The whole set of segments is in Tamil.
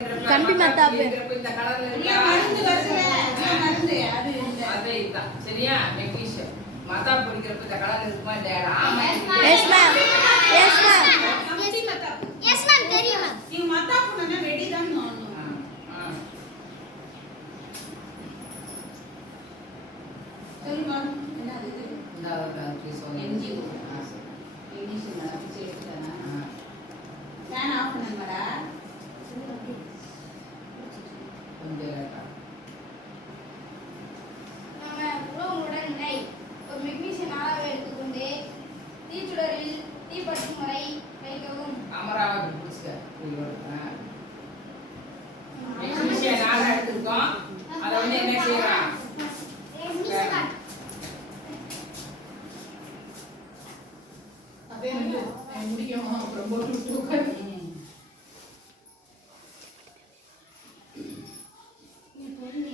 கம்பி மத்தாப்பு இந்த கலர்ல இருக்கு அது இதுதான் சரியா மெக்னீசியம் மத்தாப்பு பிடிக்கிறப்ப இந்த கலர்ல இருக்குமா இல்லையா ஆமா yes ma'am yes ma'am yes ma'am தெரியும் மேம் நீ மத்தாப்பு நான் ரெடி தான் நான் சரி மேம் என்னது இது இந்த ப்ளீஸ் எம்ஜி மெக்னீசியம் நான் சேர்த்துட்டேனா ஃபேன் ஆஃப் பண்ணுங்கடா கொஞ்சம் லேட்டா உங்களுடன் வினை ஒரு மெக்னீசியம் அளவை எடுத்துக்கொண்டு தீச்சுடரில் தீப்பற்றும் வரை வைக்கவும் அமராவதி பிடிச்சிக்க மெக்னீசியம் நாலு எடுத்துருக்கோம் அதை வந்து என்ன செய்யலாம் அதே வந்து முடியும் அப்புறம் போட்டு விட்டு உட்காந்து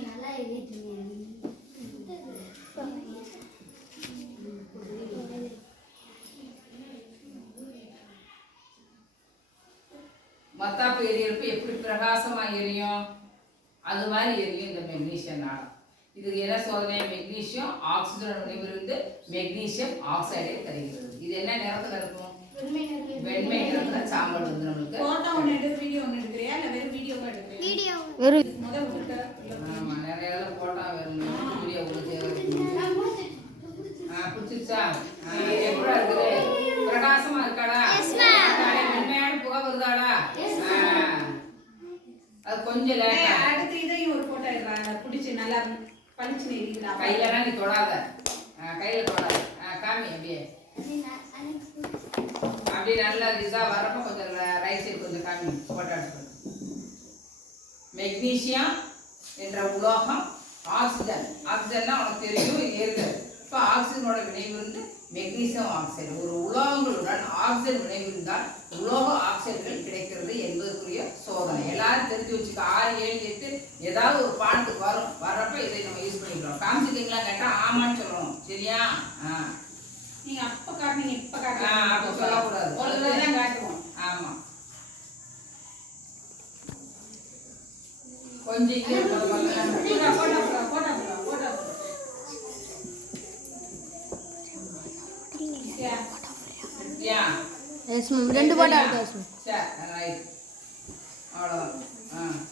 நல்லா எழுதிட்டீங்க மத்தாப்பு எரியறப்ப எப்படி பிரகாசமா எரியும் அது மாதிரி எரியும் இந்த மெக்னீசியம் நாளம் இதுக்கு என்ன சோதனை மெக்னீசியம் ஆக்சிஜன் வினைபுரிந்து மெக்னீசியம் ஆக்சைடை தருகிறது இது என்ன நிறத்துல இருக்கும் வெண்மை நிறத்துல சாம்பல் வந்து நம்மளுக்கு போட்டோ ஒன்னு எடுத்து வீடியோ ஒன்னு எடுக்கறியா இல்ல வெறும் வீடியோவா எடுக்கறியா வீடியோ வெறும் முதல்ல விட்டு ஆமா நிறைய இதெல்லாம் போட்டா வேணும் வீடியோ உங்களுக்கு பிடிச்சிருச்சா எப்படி இருக்குது பிரகாசமா இருக்காடா வெண்மையான புகை வருதாடா அது கொஞ்சம் லேட்டா அடுத்து இதையும் ஒரு போட்டோ எடுறாங்க பிடிச்சி நல்லா பளிச்சுன்னு எரியுதா கையிலலாம் நீ தொடாத கையில தொடாத காமி அப்படியே அப்படியே நல்லா இதா வரப்ப கொஞ்சம் ரைட் சைடு கொஞ்சம் காமி போட்டோ எடுத்து மெக்னீசியம் என்ற உலோகம் ஆக்சிஜன் ஆக்சிஜன்னா உனக்கு தெரியும் ஏறுது இப்போ ஆக்சிஜனோட வினைவு வந்து மெக்னீசியம் ஆக்சைடு ஒரு உலோகங்களுடன் ஆக்சிஜன் வினைவு இருந்தால் உலோக ஆக்சைடுகள் கிடைக்கிறது என்பதற்குரிய சோதனை எல்லாரும் தெரிஞ்சு வச்சுக்க 6, 7, 8 ஏதாவது ஒரு பாடத்துக்கு வரும் வர்றப்ப இதை நம்ம யூஸ் பண்ணிக்கிறோம் காமிச்சிருக்கீங்களா கேட்டால் ஆமான்னு சொல்லணும் சரியா நீங்க அப்ப காட்டுனீங்க இப்ப அப்போ சொல்லக்கூடாது ஒரு தடவை தான் காட்டுவோம் ஆமாம் கொஞ்சம் இங்கே போட்டோ போட்டோ போட்டோ யா எஸ் மேம் ரெண்டு போட்டோ இருக்கு எஸ் மேம் சரி ரைட் அவ்வளோதான்